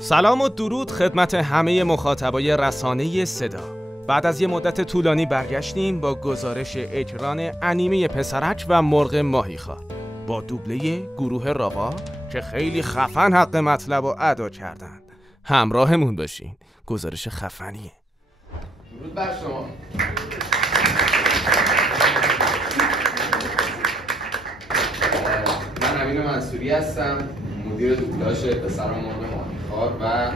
سلام و درود خدمت همه مخاطبای رسانه صدا. بعد از یه مدت طولانی برگشتیم با گزارش اکران انیمه پسرک و مرغ ماهیخوار با دوبله گروه راوا که خیلی خفن حق مطلب رو ادا کردن. همراهمون باشین، گزارش خفنیه. درود بر شما. من امین منصوری هستم، مدیر دوبلاژ پسر مرغ ماهیخوار و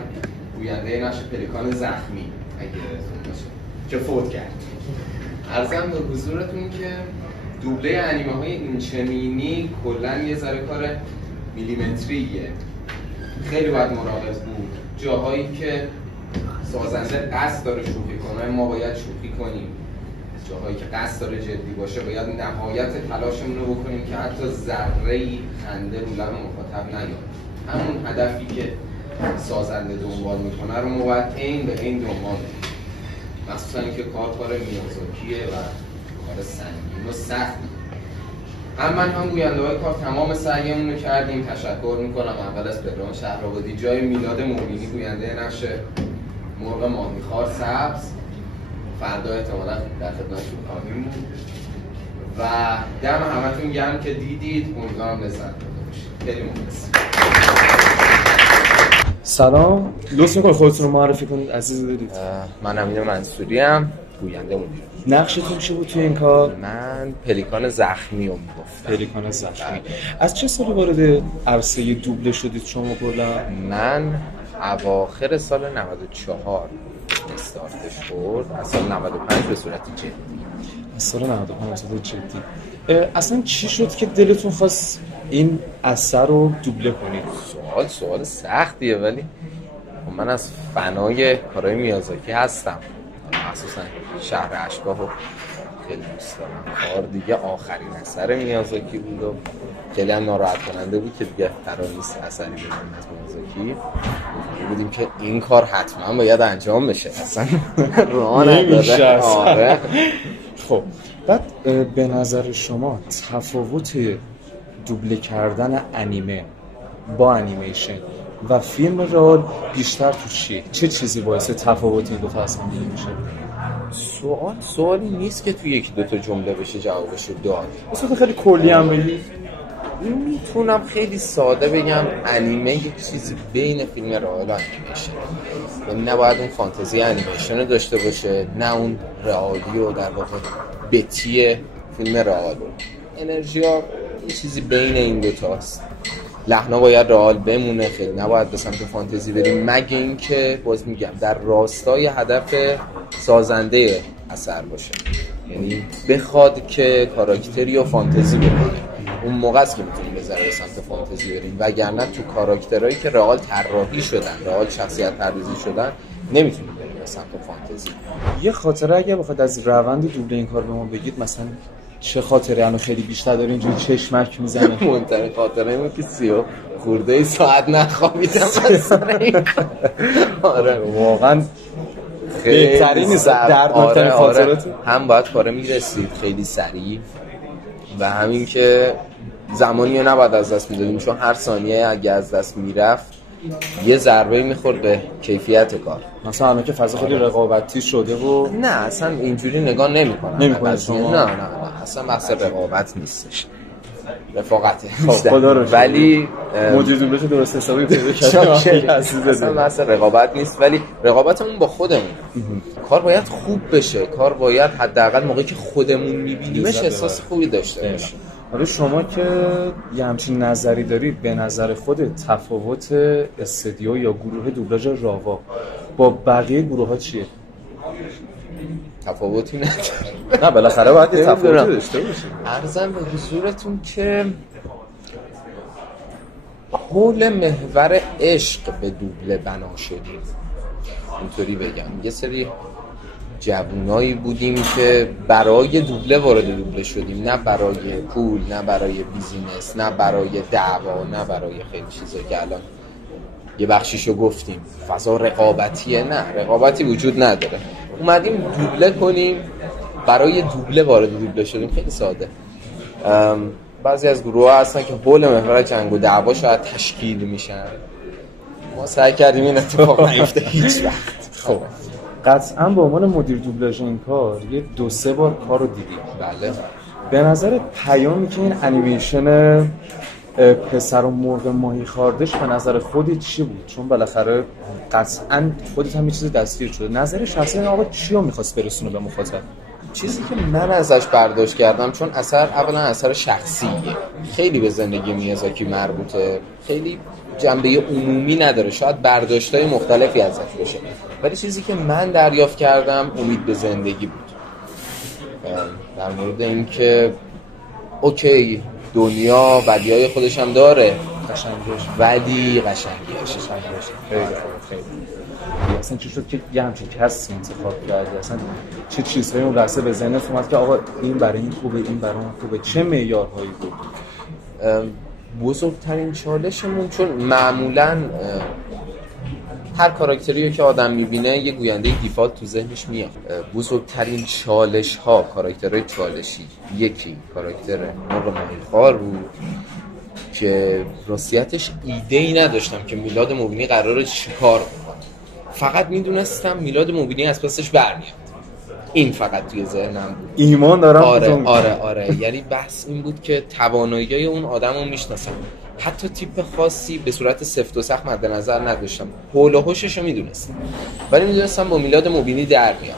گوینده نقش پلیکان زخمی اگه یادتون باشه که فوت کرد. عرضم به حضورتون که دوبله انیمه های اینچنینی کلا یه ذره کار میلیمتریه، خیلی باید مراقب بود. جاهایی که سازنده قصد داره شوخی کنه ما باید شوخی کنیم، جاهایی که قصد داره جدی باشه باید نهایت تلاشمون رو بکنیم که حتی ذره‌ای خنده رو لب مخاطب نیاد. همون هدفی که سازنده دنبال میکنه رو ما باید عین به عین دنبال کنیم، مخصوصا اینکه کار میازاکیه و کار سنگین و سختی. هم من هم گوینده های کار تمام سعیمون رو کردیم. تشکر میکنم اول از پدرام شهرآبادی جای میلاد مبینی گوینده نقش مرغ ماهیخوار سبز، فردا احتمالا در خدمتتون خواهیم بود و دم همتون گرم که دیدید. امیدوارم لذت برده باشید. خیلی مخلصم. سلام، لطف میکنید خودتون رو معرفی کنید عزیز دارید. من امین منصوری ام، گوینده مدیر. نقشتون چی بود توی این کار؟ من پلیکان زخمی رو میگفتم. پلیکان زخمی. از چه سالی وارد عرصه دوبله شدید شما کلا؟ من اواخر سال 94 استارت شد، از سال 95 به صورت جدی. از سال 95 به صورت جدی. اصلا چی شد که دلتون خواست این اثر رو دوبله کنید؟ سوال سختیه، ولی من از فنای کارهای میازاکی هستم، مخصوصا شهر اشباح رو خیلی دوست دارم. کار دیگه آخرین اثر میازاکی بود و خیلی هم ناراحت کننده بود که دیگه قرار نیست اثری ببینیم از میازاکی. بودیم که این کار حتما باید انجام بشه، اصلا راه نداره. خب بعد به نظر شما تفاوت دوبله کردن انیمه با انیمیشن و فیلم رئال بیشتر تو چیه؟ چه چیزی باعث تفاوت این دو تا اصلا میشه؟ سوالی نیست که تو یکی دو تا جمله بشه جوابش داد. اصلا خیلی کلی هم بگی. میتونم خیلی ساده بگم انیمه یک چیزی بین فیلم رئال و انیمیشن، یعنی نباید اون فانتزی انیمیشن رو داشته باشه، نه اون رئالی و در واقع بتی فیلم رئال. انرژیا یه چیزی بین این دو تاست. لحنا باید رئال بمونه، خیلی نباید به سمت فانتزی بریم، مگه اینکه باز میگم در راستای هدف سازنده اثر باشه، یعنی بخواد که کاراکتری و فانتزی بکنه، اون موقع است که میتونیم به سمت فانتزی بریم. وگرنه تو کاراکترهایی که رئال طراحی شدن، رئال شخصیت پردازی شدن، نمیتونیم بریم به سمت فانتزی. یه خاطره اگه بخواد از روند دوبله این کار به ما بگید، مثلا چه خاطره؟ الان خیلی بیشتر داره اینجوری چشمک میزنه. منطقه خاطره اینه که 30 خورده ساعت نخوابیدم اصلا. آره واقعا بهترین نیست دردناکترین خاطرات. هم باید کاره میرسید خیلی سریع و همین که زمانی رو نباید از دست میدادیم، چون هر ثانیه اگه از دست میرفت یه ضربه میخورد به کیفیت کار. مثلا الان که فضا خیلی رقابتی شده و نه اصلا اینجوری نگاه نمیکنن. نه اصلا بحث رقابت نیستش، رفاقته. خدا رو ولی مدیر دوبله درست حسابی پیدا کرد. اصلا بحث رقابت نیست، ولی رقابتمون با خودمون. کار باید خوب بشه، کار باید حداقل موقعی که خودمون میبینیمش احساس خوبی داشته باشیم. آره شما که یه همچین نظری دارید، به نظر خودت تفاوت استودیو یا گروه دوبلاژ راوا با بقیه گروه‌ها چیه؟ تفاوتی نداره. نه بالاخره باید یه تفاوتی داشته باشه. عرضم به حضورتون که حول محور عشق به دوبله بنا شدیم، اینطوری بگم. یه سری جوونایی بودیم که برای دوبله وارد دوبله شدیم، نه برای پول، نه برای بیزینس، نه برای دعوا، نه برای خیلی چیزا که الان یه بخشیشو گفتیم. فضا رقابتیه؟ نه، رقابتی وجود نداره. اومدیم دوبله کنیم، برای دوبله وارد دوبله شدیم. خیلی ساده. بعضی از گروه ها هستن که حول محور جنگ و دعوا شاید تشکیل میشن، ما سعی کردیم این اتفاق نیفته هیچ وقت. خب قطعا به عنوان مدیر دوبلاژ این کار یه 2-3 بار کارو دیدی. بله. به نظر پیامی که این انیمیشن پسر و مرغ ماهی خاردش به نظر خودت چی بود؟ چون بالاخره قطعا خودت هم یه چیز دستگیر شده. نظر شخصی این آقا چی رو می‌خواست برسونه به مخاطب؟ چیزی که من ازش برداشت کردم، چون اولا اثر شخصیه، خیلی به زندگی میازاکی مربوطه، خیلی جنبه عمومی نداره، شاید برداشت‌های مختلفی ازش بشه، ولی چیزی که من دریافت کردم امید به زندگی بود. در مورد اینکه اوکی دنیا بدیهای خودش هم داره، ولی قشنگیش خیلی خیلی. اصلا چی شد که یه همچین کسی انتخاب کردی؟ اصلا چه چیزهایی اون لحظه به ذهنت اومد که آقا این برای این خوبه، این برای اون خوبه؟ چه معیارهایی بود؟ بزرگترین چالشمون، چون معمولاً هر کاراکتری که آدم میبینه یه گوینده دیفالت تو ذهنش میاد. بزرگترین چالش ها، کاراکترهای چالشی، یکی کاراکتر مرغ ماهیخوار بود که راستیتش ایده‌ای نداشتم که میلاد مبینی قراره چیکار بکنه. فقط میدونستم میلاد مبینی از پسش برمیاد. این فقط توی ذهنم بود. ایمان دارم. آره یعنی بحث این بود که توانایی‌های اون آدمو میشناسم، حتی تیپ خاصی به صورت سفت و سخت مد نظر نداشتم، حول و حوششو میدونستم، ولی میدونستم با میلاد مبینی در میام.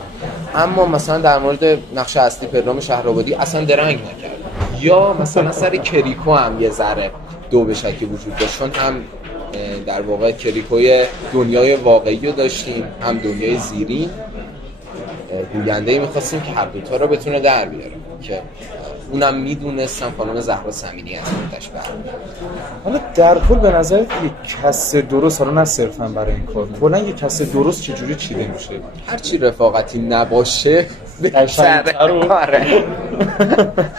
اما مثلا در مورد نقش اصلی پدرام شهرآبادی اصلا درنگ نکردم، یا مثلا سر کریکو هم یه ذره دو به شکی وجود داشت، چون هم در واقع کریکوی دنیای واقعی رو داشتیم، هم دنیای زیرین. گوینده‌ای می‌خواستیم که هر دوتا رو بتونه در بیاره، که اونم میدونستم خانم زهرا سمینی از خودش برمیاد. حالا در کل به نظر یک کس درست، حالا نه صرفا برای این کار، کلا یک کس درست چجوری چیده میشه؟ هرچی رفاقتی نباشه قشنگ‌تر. آره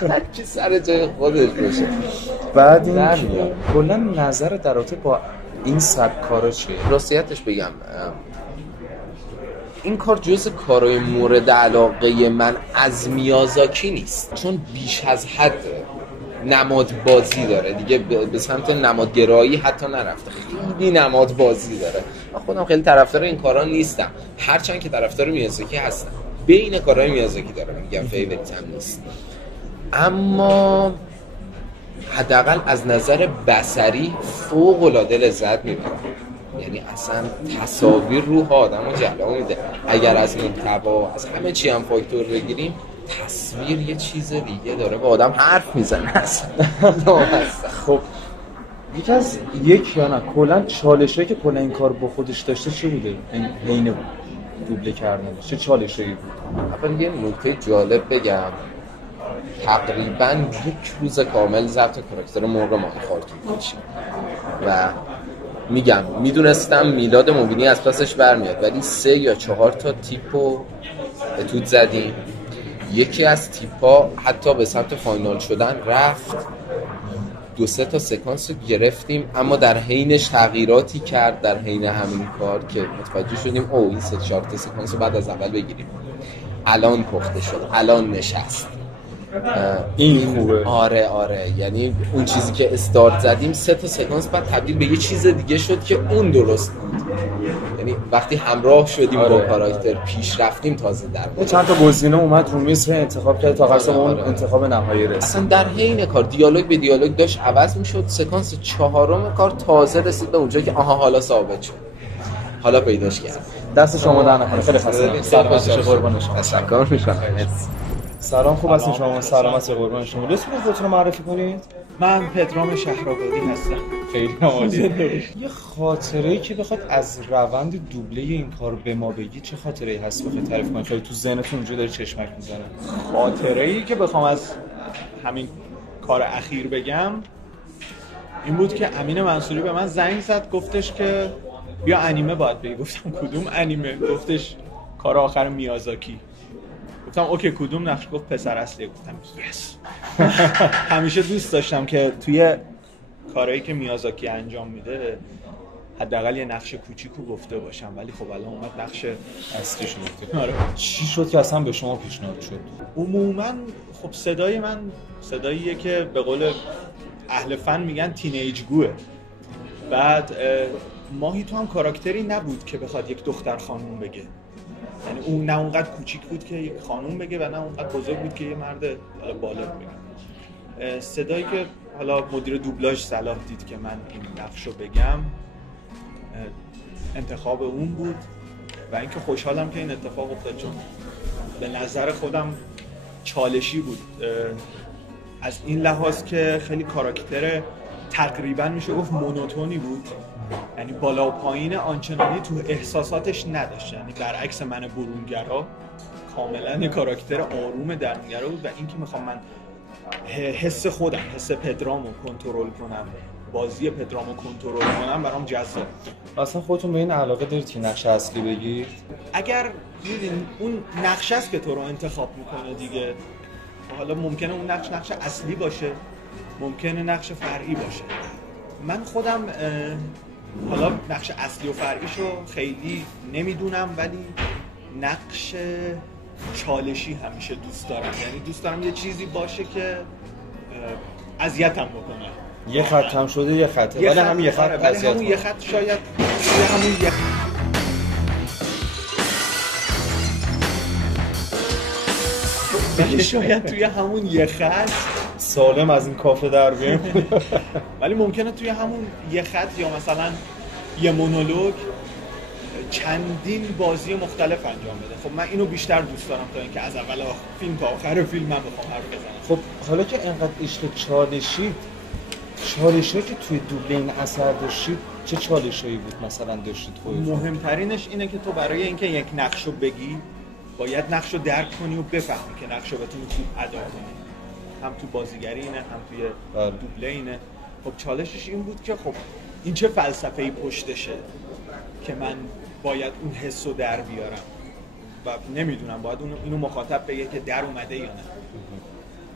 هرچی سر جای خودش باشه. بعد این کلا نظر در رابطه با این سبک کارا چیه؟ راستیتش بگم این کار جزء کارهای مورد علاقه من از میازاکی نیست، چون بیش از حد نماد بازی داره دیگه، به سمت نمادگرایی حتی نرفته، خیلی نماد بازی داره. من خودم خیلی طرفدار این کارا نیستم، هرچند که طرفدار میازاکی هستم. بین کارهای میازاکی دارم میگم، فیوریت هم نیست، اما حداقل از نظر بصری فوق العاده لذت میبرم. یعنی اصلا تصاویر روح آدمو جلو میده. اگر از محتوا از همه چی هم فاکتور بگیریم، تصویر یه چیز دیگه داره، با آدم حرف میزنه اصلا. خب یک یا نه کلا چالشایی که کلا این کار با خودش داشته چی بوده؟ این دوبله کردن چه چالشایی بود؟ اول یه نکته جالب بگم، تقریبا یک روز کامل ضبط کاراکتر مرغ ماهیخوار طول کشید و میدونستم میلاد مبینی از پسش برمیاد، ولی 3 یا 4 تا تیپو اتود زدیم. یکی از تیپا حتی به سمت فاینال شدن رفت، 2-3 تا سکانس رو گرفتیم، اما در حینش تغییراتی کرد در حین همین کار که متوجه شدیم این 3-4 تا سکانس رو بعد از اول بگیریم. الان پخته شد، الان نشست. این خوبه. آره یعنی اون چیزی که استارت زدیم 3 تا سکانس بعد تبدیل به یه چیز دیگه شد که اون درست بود. یعنی وقتی همراه شدیم با کاراکتر پیش رفتیم تازه در چند تا گزینه اومد رو میز انتخاب کرد تا قسم اون انتخاب نهایی رسید. اصلا در حین کار دیالوگ به دیالوگ داشت عوض میشد. سکانس 4م کار تازه رسید به اونجا که حالا ثابت شد، حالا پیداش کرد. دست شما در نکنه. خیلی خسته سلامتی قربان شما. تشکر میکنم. سلام، خوب هستین شما؟ سلامتی قربان شما. لطفاً خودتون رو معرفی کنید. من پدرام شهرآبادی هستم. خیلی عالی. یه خاطره‌ای که بخواد از روند دوبله این کار به ما بگی، چه خاطره‌ای هست بخواید تعریف کنید؟ خیلی تو ذهنتون اونجا داره چشمک میزنه. خاطره‌ای که بخوام از همین کار اخیر بگم این بود که امین منصوری به من زنگ زد، گفتش که بیا انیمه باید بگی. گفتم کدوم انیمه؟ گفتش کار آخر میازاکی. گفتم اوکی کدوم نقش؟ گفت پسر اصلی. گفتم یس. همیشه دوست داشتم که توی کارهایی که میازاکی انجام میده حداقل یه نقش کوچیکو گفته باشم، ولی خب الان اومد نقش اصلیش گفته. آره. چی شد که اصلا به شما پیشنهاد شد؟ عموما خب صدای من صداییه که به قول اهل فن میگن تینیج گوه. بعد ماهی تو هم کاراکتری نبود که بخواد یک دختر خانوم بگه، یعنی اون نه اونقدر کوچیک بود که یک خانوم بگه و نه اونقدر بزرگ بود که یه مرد بالغ بگه. صدایی که حالا مدیر دوبلاژ صلاح دید که من این نقشو بگم انتخاب اون بود و اینکه خوشحالم که این اتفاق افتاد، چون به نظر خودم چالشی بود از این لحاظ که خیلی کاراکتر تقریبا میشه گفت مونوتونی بود، یعنی بالا و پایین آنچنانی تو احساساتش نداشت، یعنی برعکس من برونگرا کاملا یه کاراکتر آروم درونگرا بود و این که میخوام من حس خودم، حس پدرامو کنترل کنم، بازی پدرامو کنترل کنم، برام جذاب. اصلا خودتون به این علاقه دارید که نقش اصلی بگید؟ اگر میدین اون نقش است که تو رو انتخاب میکنه دیگه، حالا ممکنه اون نقش اصلی باشه، ممکنه نقش فرعی باشه. من خودم حالا نقش اصلی و فرعیشو خیلی نمیدونم، ولی نقش چالشی همیشه دوست دارم، یعنی دوست دارم یه چیزی باشه که اذیتم بکنه. یه خط هم شده یه خطه، ولی هم یه خط اذیت همون یه خط شاید همون یه ولی شاید توی همون یه خط سالم از این کافه در بیایم ولی ممکنه توی همون یه خط یا مثلا یه مونولوگ چندین بازی مختلف انجام بده. خب من اینو بیشتر دوست دارم تا اینکه از اول فیلم تا آخر فیلم من بخوام حرف بزنم. خب حالا که اینقدر عشق چالشی که توی دوبله این اثر داشتید چه چالشایی بود مثلا داشتید خودتون؟ مهمترینش اینه که تو برای اینکه یک نقشو بگی باید نقشو درک کنی و بفهمی که نقشو بتونی خوب ادا کنی، هم تو بازیگری اینه، هم توی دوبله اینه. خب چالشش این بود که خب این چه فلسفه‌ای پشتشه که من باید اون حسو در بیارم و نمیدونم باید اینو مخاطب بگه که در اومده یا نه.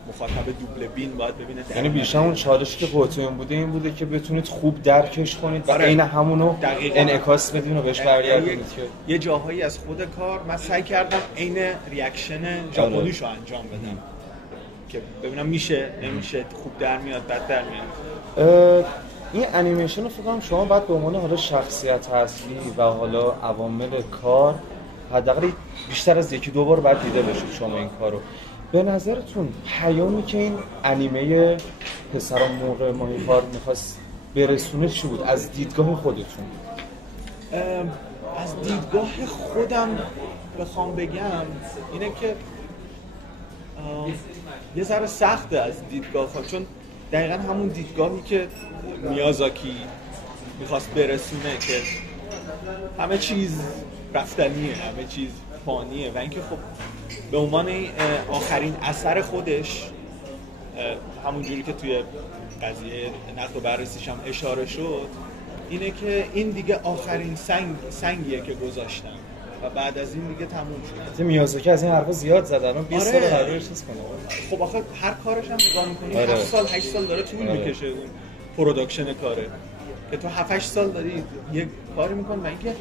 مخاطب دوبله بین باید ببینه. یعنی بیشتر اون چالشی که خودتون بوده این بوده که بتونید خوب درکش کنید و عین همونو انعکاس بدین و بهش برگردونید که یه جاهایی از خود کار من سعی کردم عین ریاکشن ژاپنیشو انجام بدم که ببینم میشه نمیشه، خوب در میاد بد در میاد. این انیمیشن رو فکر کنم شما باید به عنوان حالا شخصیت اصلی و حالا عوامل کار حداقل بیشتر از یکی دو بار باید دیده باشید شما این کارو. به نظرتون پیامی که این انیمه پسران مرغ ماهیخوار می‌خواست برسونه چی بود از دیدگاه خودتون؟ از دیدگاه خودم بخوام بگم اینه که یه ذره سخته از دیدگاه خود، چون دقیقا همون دیدگاهی که میازاکی میخواست برسونه که همه چیز رفتنیه، همه چیز فانیه و اینکه خب به عنوان آخرین اثر خودش همون جوری که توی قضیه نقد و بررسیش هم اشاره شد اینه که این دیگه آخرین سنگیه که گذاشتم و بعد از این دیگه تموم شد. میازاکی از این حرفا زیاد زد، الان 20 سال قراره چیز کنه. خب آخه هر کارش هم نگاه می‌کنی 7 سال 8 سال داره طول میکشه اون پروداکشن کاره که تو 7 8 سال داری یه کاری می‌کنی و اینکه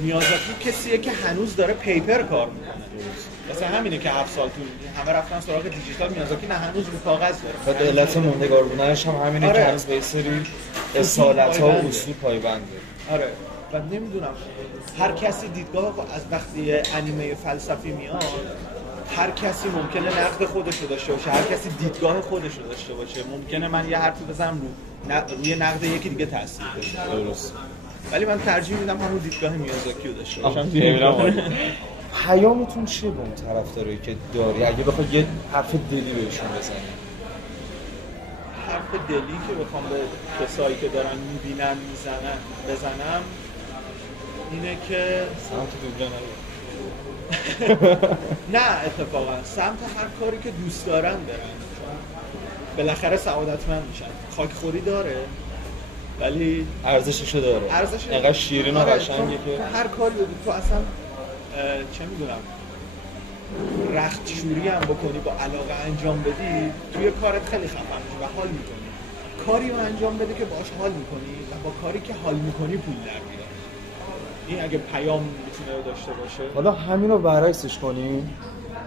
میازاکی کسیه که هنوز داره پیپر کار میکنه. مثلا همینه که 7 سال تو همه رفتن سراغ دیجیتال، میازاکی نه هنوز رو کاغذ داره. و علت موندگار بودنش هم همینه که هنوز به این سری اصالت‌ها و اصول پایبنده. آره و نمیدونم هر کسی دیدگاه از وقتی انیمه فلسفی میاد هر کسی ممکنه نقد خودش رو داشته باشه، هر کسی دیدگاه خودش رو داشته باشه. ممکنه من یه حرفی بزنم روی نقد یکی دیگه تاثیر بذاره. درست. ولی من ترجیح میدم همون دیدگاه میازاکی رو داشته باشم. پیامتون چیه به اون طرفدارایی که داری؟ اگه بخوای یه حرف دلی بهشون بزنی. حرف دلی که بخوام به کسایی که دارن میبینن بزنم اینه که سمت دوبله نه اتفاقا سمت هر کاری که دوست دارن برن، بالاخره سعادتمند میشن. خاکخوری داره ولی ارزششو داره. اینقدر شیرین و قشنگه که هر کاری تو اصلا چه میدونم رخت شوری هم بکنی با علاقه انجام بدی توی کارت خیلی خفن میشی و حال میکنی. کاری رو انجام بده که باهاش حال میکنی و با کاری که حال میکنی پول در میاری. این اگه پیام میتونه داشته باشه. حالا همین رو برعکسش کنیم،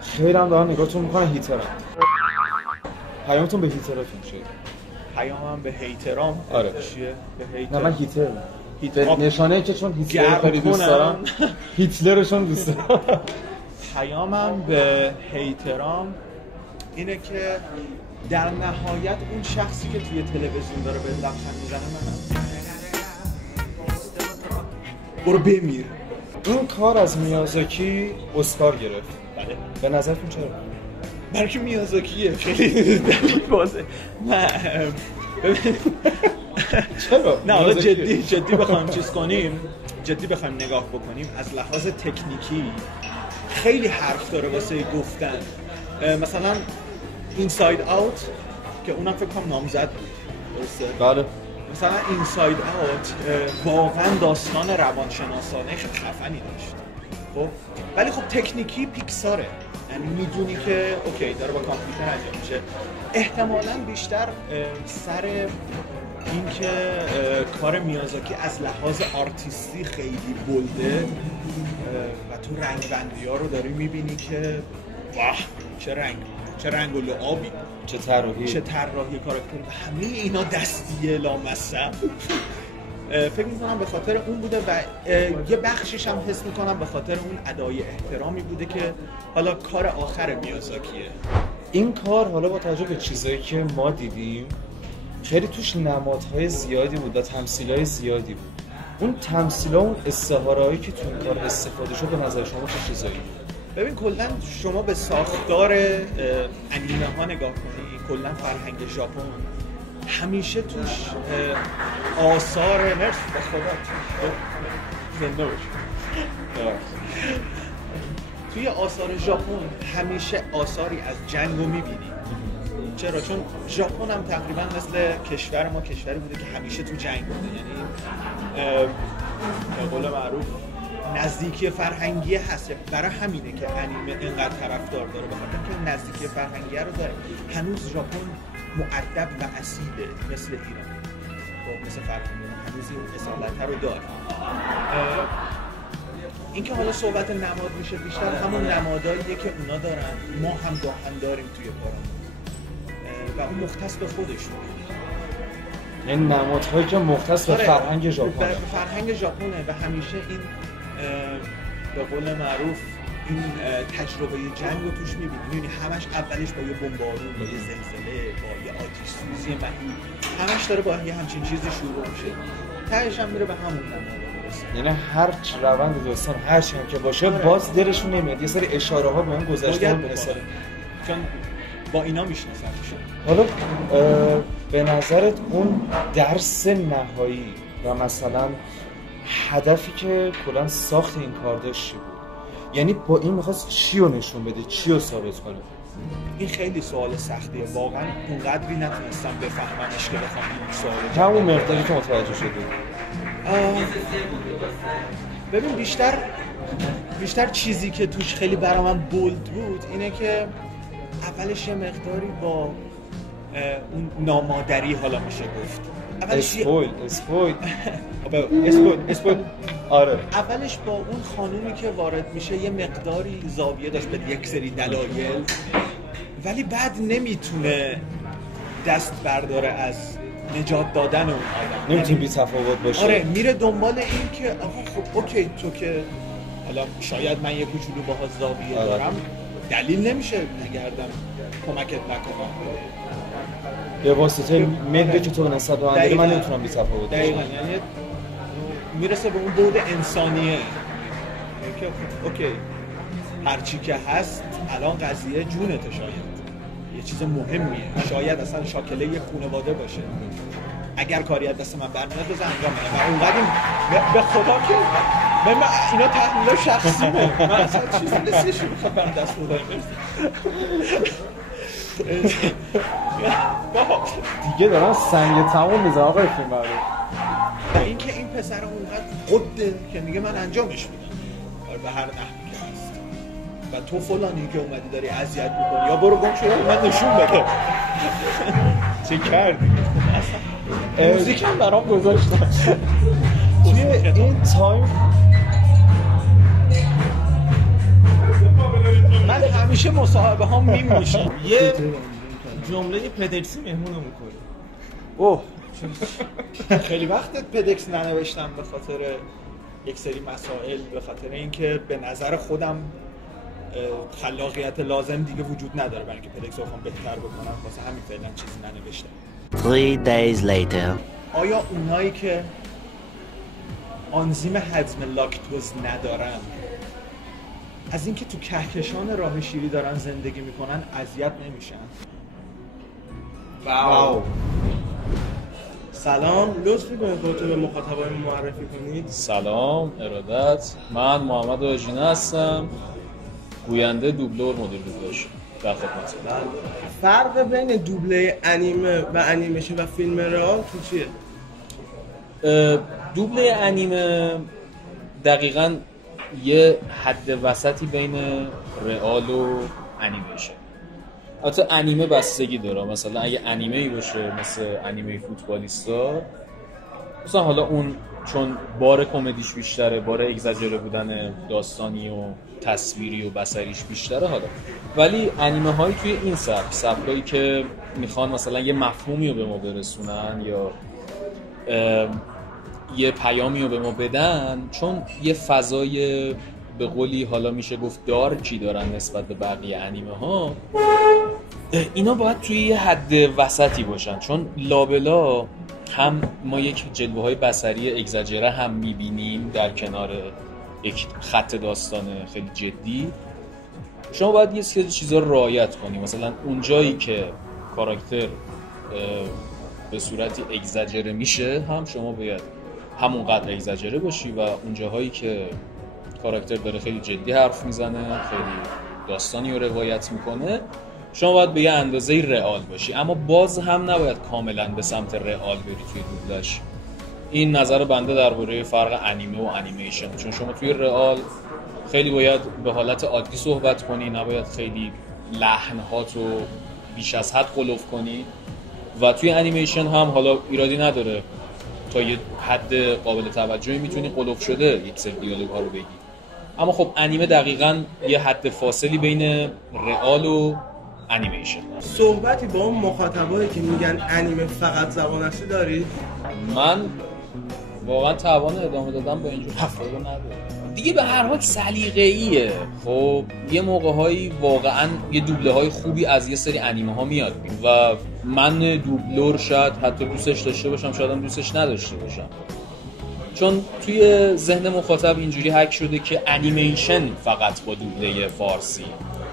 خیلی هم دارن نگاهتون میکنن هیترام. پیامتون به هیتراتون چیه؟ پیامم به هیترام آره. چیه؟ به هیتر. نه من هیتر. به نشانه که چون هیتلر خیلی دوست دارم هیتلرشون دوست دارم. پیامم به هیترام اینه که در نهایت اون شخصی که توی تلویزیون داره به لبخند میزنه منم. برو بمیر. این کار از میازاکی اسکار گرفت. بله. به نظرتون چرا؟ برای که میازاکیه. خیلی دلیل بازه. نه چرا؟ نه حالا جدی بخوایم چیز کنیم، جدی بخوایم نگاه بکنیم، از لحاظ تکنیکی خیلی حرف داره واسه گفتن. مثلا اینساید اوت که اونم فکر کنم نامزد بود. درسته؟ بله. مثلا اینساید اوت واقعا داستان روانشناسانه خفنی داشت. خب ولی خب تکنیکی پیکساره، یعنی میدونی که اوکی داره با کامپیوتر انجام میشه. احتمالاً بیشتر سر اینکه کار میازاکی از لحاظ آرتیستی خیلی بلده و تو رنگبندی‌ها رو داری میبینی که واه چه رنگ و لعابی، چه طراحی کاراکتر و همه اینا دستیه لامصب. فکر میکنم به خاطر اون بوده و یه بخشش هم حس میکنم به خاطر اون ادای احترامی بوده که حالا کار آخر میازاکیه. این کار حالا با توجه به چیزایی که ما دیدیم خیلی توش نمادهای زیادی بود و تمثیل‌های زیادی بود. اون تمثیل‌ها، اون استعاره‌هایی که تو این کار استفاده شد به نظر شما چه چیزایی بود؟ ببین کلا شما به ساختار انیمه ها نگاه کنی، کلا فرهنگ ژاپن همیشه توش آثار مرس به خدا زنده باش. توی آثار ژاپن همیشه آثاری از جنگو میبینی. چرا؟ چون ژاپن هم تقریبا مثل کشور ما کشوری بوده که همیشه تو جنگ بوده، یعنی به قول معروف نزدیکی فرهنگی هست. برای همینه که انیمه اینقدر طرفدار داره، بخاطر اینکه نزدیکی فرهنگی رو داره. هنوز ژاپن مؤدب و اصیله مثل ایران، خب مثل فرهنگ هنوز این اصالت رو داره. اینکه حالا صحبت نماد میشه بیشتر همون نماداییه که اونا دارن، ما هم گاهن داریم توی کارامون و اون مختص به خودشونه. این نمادهایی که مختص به فرهنگ ژاپن، فرهنگ ژاپنه و همیشه این به قول معروف این تجربه جنگ رو توش می‌بینی. می‌بینی همش اولش با یه بمبارون، با یه زلزله، با یه آتش سوزی مهیب، همش داره با یه همچین چیزی شروع میشه، تهش هم میره به همون نماد میرسه. یعنی هر روند داستان هر چی هم که باشه باز دلشون نمیاد، یه سری اشاره‌ها به اون گذشته میرسه، چون با اینا میشناسنشون. حالا به نظرت اون درس نهایی و مثلا هدفی که کلا ساخت این کار داشت چی بود؟ یعنی با این می‌خواست چی رو نشون بده، چی رو ثابت کنه؟ این خیلی سوال سختیه واقعا، اونقدری نتونستم بفهممش که بخوام این سوال همون مقداری که متوجه شدی. ببین بیشتر چیزی که توش خیلی برای من بولد بود اینه که اولش یه مقداری با اون نامادری حالا میشه گفت اسپویل آره. اولش با اون خانومی که وارد میشه یه مقداری زاویه داشت به یک سری دلایل، ولی بعد نمیتونه دست برداره از نجات دادن اون آدم، نمیتونه بی تفاوت باشه. آره میره دنبال این که آقا خب اوکی تو که حالا شاید من یه کوچولو باهات زاویه دارم، دلیل نمیشه نگردم کمکت نکنم به واسطه مدلی که تو به نسبت به من من نمیتونم بی تفاوت باشم. دقیقاً، یعنی میرسه به اون بعد انسانیه که اوکی هرچی که هست الان قضیه جونته، شاید یه چیز مهمیه، شاید اصلا شاکله یه خانواده باشه، اگر کاری از دست من برمیاد بذار انجام بدم. و اونقدر به خدا که من اینا تحلیل شخصیمه، من اصلا چیزی نیستش میخوام برم دست بودم دیگه دارن سنگ تموم میزن آقای فیلم برای و اینکه این پسر اونقدر قده که میگه من انجامش میدم به هر نحوی که هست و تو فلانی که اومدی داری اذیت میکنی یا برو گم شو من نشون بده چه کردی؟ موزیک هم برام گذاشتن توی این تایم. من همیشه مصاحبه هم میشم یه جمله پدرسی مهمونو میکنه. اوه خیلی وقت پدکس ننوشتم به خاطر یک سری مسائل، به خاطر اینکه به نظر خودم خلاقیت لازم دیگه وجود نداره برای اینکه پدکس رو بخوام بهتر بکنم، واسه همین فعلا چیزی ننوشتم. 3 days later. آیا اونایی که آنزیم هضم لاکتوز ندارن از اینکه تو کهکشان راه شیری دارن زندگی میکنن اذیت نمیشن؟ واو. سلام، لطف می‌کنید خودتون به مخاطبای معرفی کنید؟ سلام، ارادت. من محمد آژینه هستم، گوینده دوبلور مدیر دوبلاژ در خدمتتون. فرق بین دوبله انیمه و انیمیشن و فیلم رئال تو چیه؟ دوبله انیمه دقیقاً یه حد وسطی بین رئال و انیمیشن. البته انیمه بستگی داره، مثلا اگه انیمه‌ای باشه مثل انیمه فوتبالیستا، مثلا حالا اون چون بار کمدیش بیشتره، بار اگزاجره بودن داستانی و تصویری و بصریش بیشتره حالا، ولی انیمه هایی توی این سبکایی که میخوان مثلا یه مفهومی رو به ما برسونن یا یه پیامی رو به ما بدن، چون یه فضای به قولی حالا میشه گفت دارکی دارن نسبت به بقیه انیمه ها، اینا باید توی یه حد وسطی باشن، چون لابلا هم ما یک جلوه های بصری اگزاجره هم میبینیم در کنار یک خط داستان خیلی جدی. شما باید یه سری چیزا رو رعایت کنی، مثلا اون جایی که کاراکتر به صورتی اگزاجره میشه هم شما باید همونقدر اگزاجره باشی، و اون جاهایی که کاراکتر داره خیلی جدی حرف میزنه، خیلی داستانی رو روایت میکنه، شما باید به یه اندازه رئال باشی، اما باز هم نباید کاملا به سمت رئال بری توی دوبلاژ. این نظر بنده درباره فرق انیمه و انیمیشن، چون شما توی رئال خیلی باید به حالت عادی صحبت کنی، نباید خیلی لحن‌هاتو بیش از حد قلوف کنی، و توی انیمیشن هم حالا ایرادی نداره، تا یه حد قابل توجهی میتونی قلوف شده یک سری دیالوگ‌ها رو بگی، اما خب انیمه دقیقاً یه حد فاصلی بین رئال و انیمیشن. صحبتی با اون مخاطبایی که میگن انیمه فقط زبان اصلی داری؟ من واقعا توان ادامه دادن با اینجور افراد ندارم دیگه، به هر حال سلیقه‌ایه. خب یه موقع‌هایی واقعا یه دوبله های خوبی از یه سری انیمه ها میاد و من دوبلور شاید حتی دوستش داشته باشم، شاید هم دوستش نداشته باشم، چون توی ذهن مخاطب اینجوری هک شده که انیمیشن فقط با دوبله فارسی،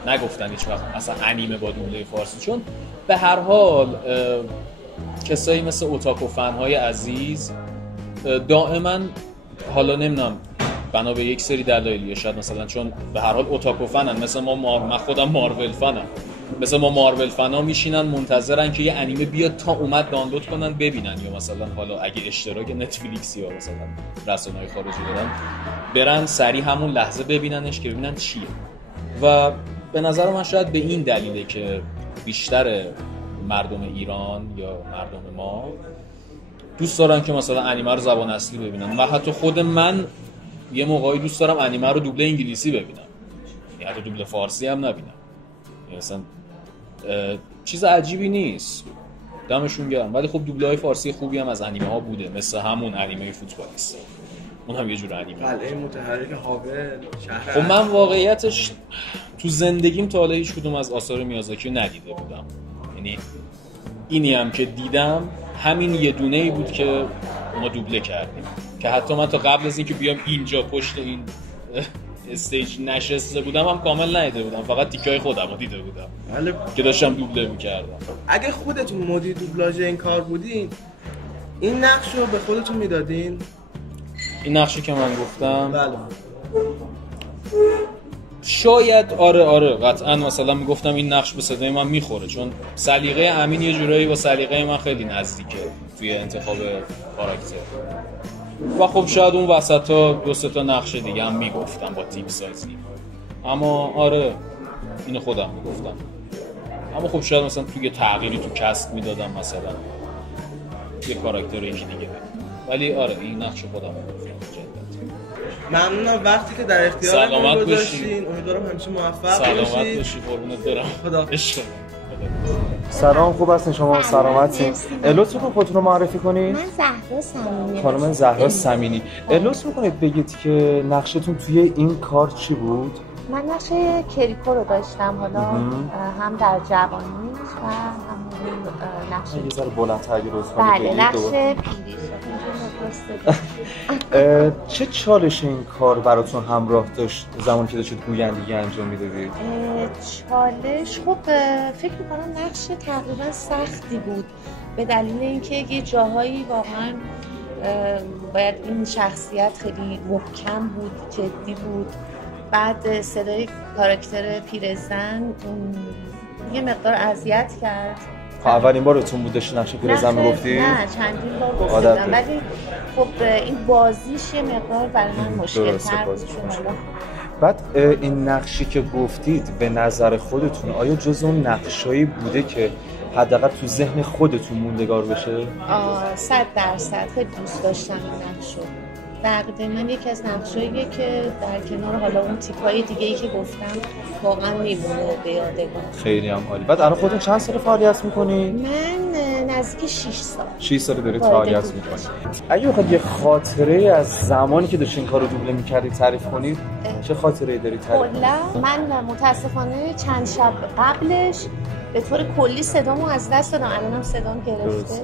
نگفتن هیچ وقت اصلا انیمه با دوبله فارسی، چون به هر حال کسایی مثل اوتاکو فن‌های عزیز دائما، حالا نمیدونم بنا به یک سری دلایلی، شاید مثلا چون به هر حال اوتاکو فنن، مثل ما من خودم مارول فنم، مثل ما مارول فنا میشینن منتظرن که یه انیمه بیاد تا اومد دانلود کنن ببینن، یا مثلا حالا اگه اشتراک نتفلیکس یا مثلا رسانه‌های خارجی دارن برن سریع همون لحظه ببیننش که ببینن چیه. و به نظر من شاید به این دلیله که بیشتر مردم ایران یا مردم ما دوست دارن که مثلا انیمه رو زبان اصلی ببینن، و حتی خود من یه موقعی دوست دارم انیمه رو دوبله انگلیسی ببینم، یا حتی دوبله فارسی هم نبینم. مثلا چیز عجیبی نیست، دمشون گرم، ولی خب دوبله های فارسی خوبی هم از انیمه ها بوده، مثل همون انیمه فوتبالیست، اون هم یه جور انیمه. قلعه متحرک هاول، شهر. خب من واقعیتش تو زندگیم تا حالا هیچ کدوم از آثار میازاکی رو ندیده بودم، یعنی اینی هم که دیدم همین یه دونه‌ای بود که ما دوبله کردیم، که حتی من تا قبل از اینکه بیام اینجا پشت این استیج نشسته بودم هم کامل ندیده بودم، فقط تیکای خودم رو دیده بودم بله. که داشتم دوبله میکردم. اگه خودتون مدیر دوبلاژ این کار بودین، این نقش رو به خودتون میدادین؟ این نقشی که من گفتم بله. شاید آره قطعا مثلا میگفتم این نقش به صدای من میخوره، چون سلیقه امین یه جورایی با سلیقه من خیلی نزدیکه توی انتخاب کاراکتر، و خب شاید اون وسطا دو سه تا نقش دیگه هم میگفتم با تیم سازی، اما آره اینو خودم میگفتم، اما خب شاید مثلا توی تغییری تو کست میدادم، مثلا یه کاراکتر یکی دیگه بدم، ولی آره این نقش خودم میگفتم. ممنونم وقتی که در اختیار ما گذاشتین، امیدوارم همیشه موفق باشید. سلامت باشی، قربونت برم. خدا. عشق. سلام، خوب هستین شما؟ سلامتین؟ لطف میکنید خودتون رو معرفی کنید؟ من زهرا صمینی. خانم زهرا صمینی. لطف میکنید بگید که نقشتون توی این کار چی بود؟ من نقش کریکو رو داشتم، حالا هم در جوانیش و هم نقش یه ذره بلندتر اگه لطفا بله بگید. نقش پیریش. چه چالش این کار براتون همراه داشت زمانی که داشتید گویندگی انجام میدادید؟ چالش خب فکر میکنم نقش تقریبا سختی بود به دلیل اینکه یه جاهایی واقعا باید این شخصیت خیلی محکم بود، جدی بود. بعد صدای کاراکتر پیرزن یه مقدار اذیت کرد. اولین بارتون بود داشتی نقش پیرزن میگفتی؟ نه چندین بار گفتم، ولی خب این بازیش یه مقدار برای من مشکل تر بود. بعد این نقشی که گفتید به نظر خودتون آیا جز اون نقشایی بوده که حداقل تو ذهن خودتون موندگار بشه؟ 100% خیلی دوست داشتم این نقشو. تقریبا یکی از نقشاییه که در کنار حالا اون تیپ‌های دیگه‌ای که گفتم واقعا میمونه به یادگار. خیلی هم عالی. بعد الان خودتون چند سال فعالیت می‌کنید؟ من نزدیک 6 سال. 6 سال دارید فعالیت می‌کنید. اگه بخواید یه خاطره از زمانی که داشتین کارو دوبله می‌کردید تعریف کنید، چه خاطره‌ای دارید تعریف کنید؟ کلا من متاسفانه چند شب قبلش به طور کلی صدامو از دست دادم، الانم صدام گرفته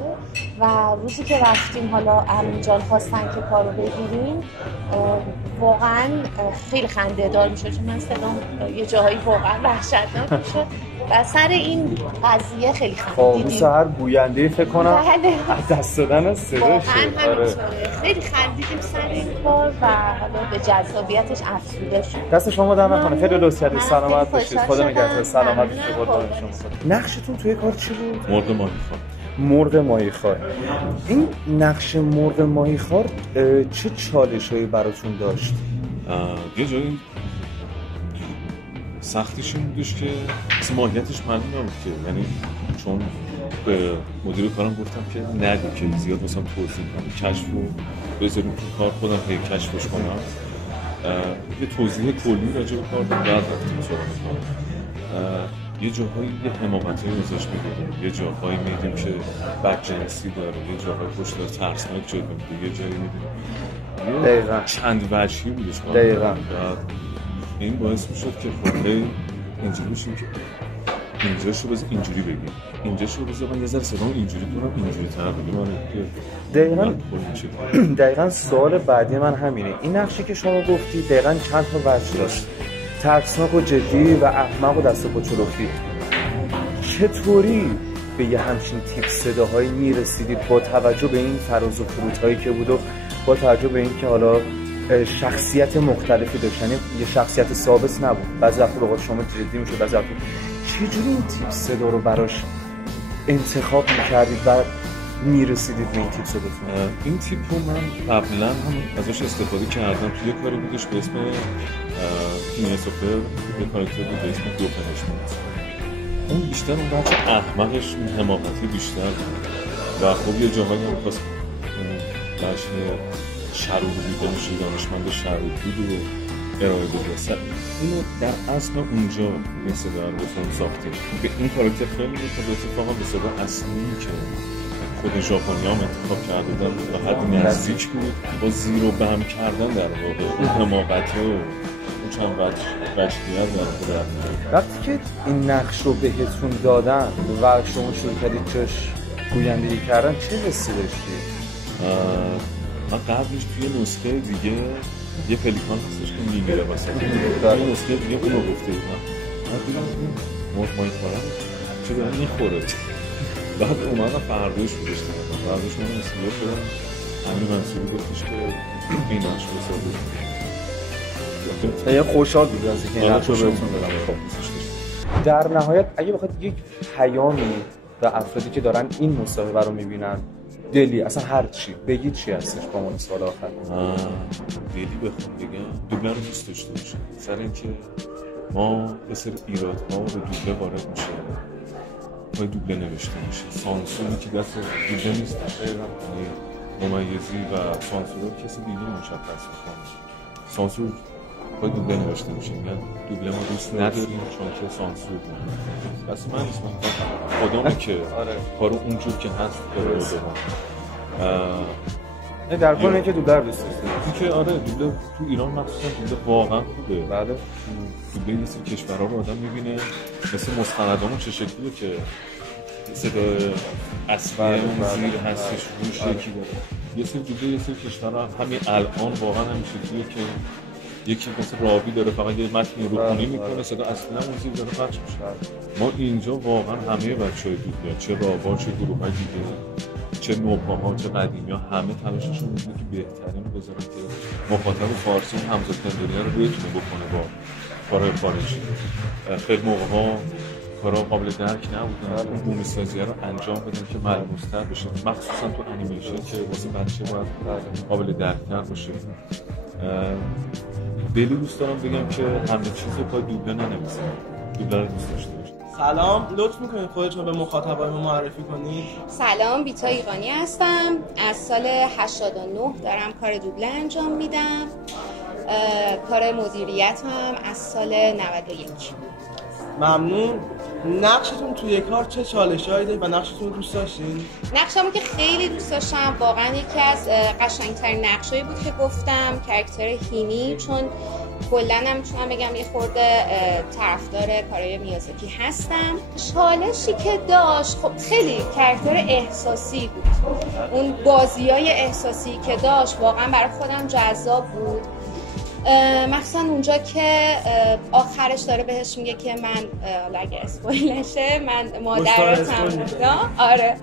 و روزی که رفتیم حالا علم جان خواستن که کارو بگیریم واقعا خیلی خنده دار میشه، چون من صدام یه جاهایی واقعا وحشتناک میشه و سر این قضیه خیلی خندیدیم. خاموس هر گوینده فکر کنم بله. از دست دادن صداشه. واقعا همینطوره. خیلی خندیدیم سر این کار و حالا به جذابیتش افزوده شد. دست شما در نکنه. خیلی لطف کردید. سلامت باشید. خدا نگهدار. سلامت باشید. قربان شما. نقشتون توی کار چی بود؟ مرغ ماهیخوار. مرغ ماهیخوار. این نقش مرغ ماهیخوار چه چالشایی براتون داشت؟ یه جایی سختیش این بودش که اصلا ماهیتش معلوم نبود که، یعنی چون به مدیر کارم گفتم که ندیم که زیاد مثلا توضیح کنم، کشف رو بذاریم تو کار خودم که کشفش کنم. یه توضیح کلی راجع به کار دادم، بعد رفتیم سراغ کار. یه جاهایی یه حماقتایی ازش می‌دیدیم، یه جاهایی می‌دیدیم که بدجنسی داره، یه جاهایی پشت داره ترسناک جلوه میده، یه جایی می‌دیدیم دقیقاً چند وجهی بودش. دقیقاً این باعث میشد که خب اینجوری بشیم که اینجاشو بذار اینجوری بگیم، اینجاشو بذار من یه ذره صدام اینجوری کنم، اینجوری تر بگیم. دقیقاً سوال بعدی من همینه. این نقشی که شما گفتی دقیقاً چند تا وجه داشت، ترسناک و جدی و احمق و دست و پا چلوفی. چطوری به یه همچین تیپ صداهایی میرسیدید با توجه به این فراز و فرودهایی که بود و با توجه به این که حالا شخصیت مختلفی داشت، یعنی یه شخصیت ثابت نبود، بعضی وقتا به قول شما جدی میشد، بعضی وقتا چجوری این تیپ صدا رو براش انتخاب میکردید و میرسیدید به این تیپ صداتون؟ این تیپ رو من قبلا هم ازش استفاده کردم توی یه کاری بودش به اسم فینیسوفر، یه کاراکتر بود به اسم دوپنشمنت. اون بیشتر اون بچه احمقش اون حماقتی بیشتر بود و خب یه جاهایی هم خواست بچه شروع بوده میشه، دانشمند شروع بود و ارائه بوده. اینو در اصل اونجا این صدا رو بتونم ساختیم. به این کاراکتر خیلی بود که اتفاقا به صدا اصلی که خود ژاپنی هم انتخاب کرده بودن و حد نزدیک بود با زیر و بم کردن در واقع اون حماقتی و اون چند وجهیت در واقع. وقتی که این نقش رو بهتون دادن و شما شروع کردید جاش گویندگی کردن چه حسی داشتید؟ من قبلش توی نسخه دیگه یه پلیکان هستش که میمیره واسه توی نسخه دیگه اونو گفته بودم. من دیدم مرغ ماهیخوارم چه داره میخوره. بعد اومدم فرداش بودش دیدم، فرداش من مسئله شدم امیر منصوری گفتش که این نقش رو ساده یه خوشحال بود از اینکه این نقش رو بهتون دادم. در نهایت اگه بخواید یک پیامی و افرادی که دارن این مصاحبه رو میبینن دلی اصلا هر چی بگید چی هستش با من سوال آخر؟ دلی بخوام بگم دوبله رو دوست داشته باشه، سر اینکه ما به سر ایرادها به دوبله وارد میشه، پای دوبله نوشته میشه، سانسوری که دست دوبله نیست، ممیزی و سانسور رو کسی دیگه مشخص میکنه. سانسور پای دوبله نوشته میشه، میگن دوبله ما دوست نداریم چون که سانسور بود. بس من نیست، من خودمه که کارو اونجور که هست نه در کل اینکه دوبله رو دوست داریم. که آره دوبله تو ایران مخصوصا دوبله واقعا خوبه. بله دوبله یه سری کشورها رو آدم میبینه مثل مستندامون چه شکلیه که صدای اصلی اون زیر هستش اون شکلی داره. یه سری دوبله یه سری کشورها همین الان واقعا همین شکلیه که یکی مثل راوی داره فقط یه متن روخونی میکنه صدا اصلا اون زیر داره پخش میشه. ما اینجا واقعا همه بچهای دوبله چه راوا چه گروه‌های دیگه چه نوپاها چه قدیمی‌ها همه تلاششون میکنه که بهترین رو بذارن که مخاطب فارسی همزاد پنداری رو بتونه بکنه با کارهای خارجی. خیلی موقع‌ها کارا قابل درک نبودن، اون بومی سازی رو انجام بدن که ملموس‌تر بشه، مخصوصا تو انیمیشن که واسه بچه باید قابل درک‌تر باشه. خیلی دوست دارم بگم که همه چیز رو پای دوبله ننویسن، دوبله رو دوست داشته باشید. سلام، لطف میکنید خودتون به مخاطبای ما معرفی کنید؟ سلام، بیتا ایقانی هستم. از سال 89 دارم کار دوبله انجام میدم. کار مدیریت هم از سال 91. ممنون. نقشتون توی کار چه چالش‌هایی داره و نقشتون رو دوست داشتین؟ نقشمو که خیلی دوست داشتم، واقعا یکی از قشنگترین نقشایی بود که گفتم، کاراکتر هینی، چون کلا هم میتونم بگم یه خورده طرفدار کارهای میازاکی هستم. چالشی که داشت خب خیلی کاراکتر احساسی بود، اون بازیای احساسی که داشت واقعا برای خودم جذاب بود، مخصوصا اونجا که آخرش داره بهش میگه که من اگه اسپویلشه من مادرتم. آره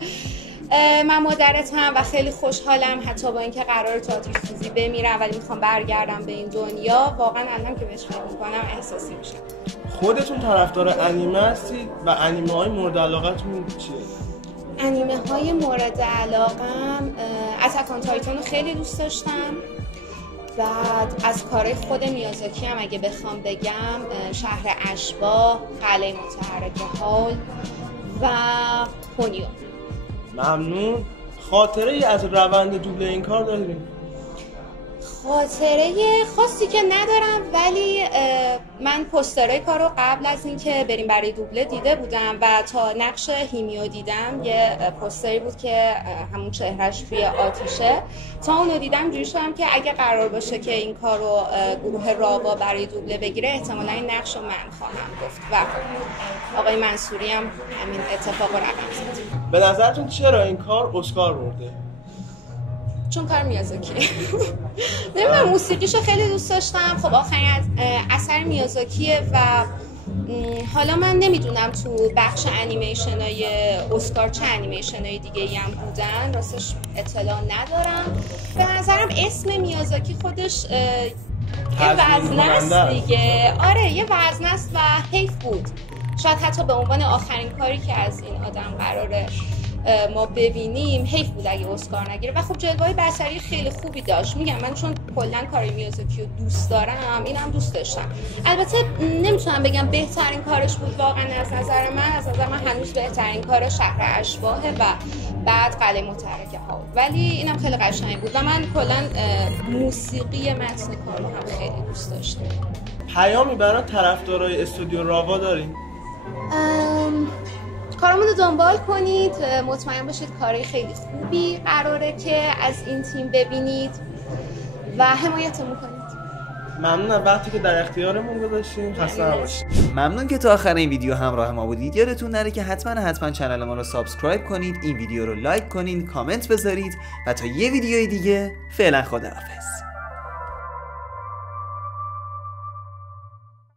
من مادرتم و خیلی خوشحالم، حتی با اینکه قراره تو آتش سوزی بمیرم ولی میخوام برگردم به این دنیا. واقعا الان که بهش فکر میکنم احساسی میشه. خودتون طرفدار انیمه هستید و انیمه های مورد علاقتون چیه؟ انیمه های مورد علاقم اتک آن تایتان رو خیلی دوست داشتم. بعد از کارهای خود میازاکی هم اگه بخوام بگم شهر اشباح، قلعه متحرک هال و پونیو. ممنون. خاطره ای از روند دوبله این کار داریم؟ خاطره خاصی که ندارم، ولی من پوسترهای کار رو قبل از اینکه بریم برای دوبله دیده بودم و تا نقش هیمیو دیدم یه پوستری بود که همون چهرهش توی آتیشه. تا اونو دیدم جوری شدم که اگه قرار باشه که این کار رو گروه راوا برای دوبله بگیره احتمالا این نقش رو من خواهم گفت و آقای منصوری هم همین اتفاق رو رقم زد. به نظرتون چرا این کار اسکار برده؟ چون کار میازاکی. نمیدونم، موسیقیشو خیلی دوست داشتم. خب آخرین اثر میازاکیه و حالا من نمیدونم تو بخش انیمیشنای اسکار چه انیمیشنای دیگه ای هم بودن، راستش اطلاع ندارم. به نظرم اسم میازاکی خودش یه وزنه است دیگه. آره یه وزنه است و حیف بود. شاید حتی به عنوان آخرین کاری که از این آدم قراره ما ببینیم حیف بود اگه اسکار نگیره. و خب جلوه‌های بصری خیلی خوبی داشت. میگم من چون کلا کار میازاکی رو دوست دارم اینم دوست داشتم. البته نمیتونم بگم بهترین کارش بود واقعا از نظر من هنوز بهترین کار شهر اشباحه و بعد قلعه متحرک ها، ولی اینم خیلی قشنگ بود و من کلا موسیقی متن کارو هم خیلی دوست داشتم. پیامی برای طرفدارای استودیو راوا دارین؟ کارمون رو دنبال کنید، مطمئن باشید کارهای خیلی خوبی قراره که از این تیم ببینید و حمایتمون کنید. ممنونم وقتی که در اختیارمون گذاشتین. خسته نباشید. ممنون که تا آخر این ویدیو همراه ما بودید. یادتون نره که حتما کانال ما رو سابسکرایب کنید، این ویدیو رو لایک کنید، کامنت بذارید و تا یه ویدیوی دیگه فعلا خداحافظ.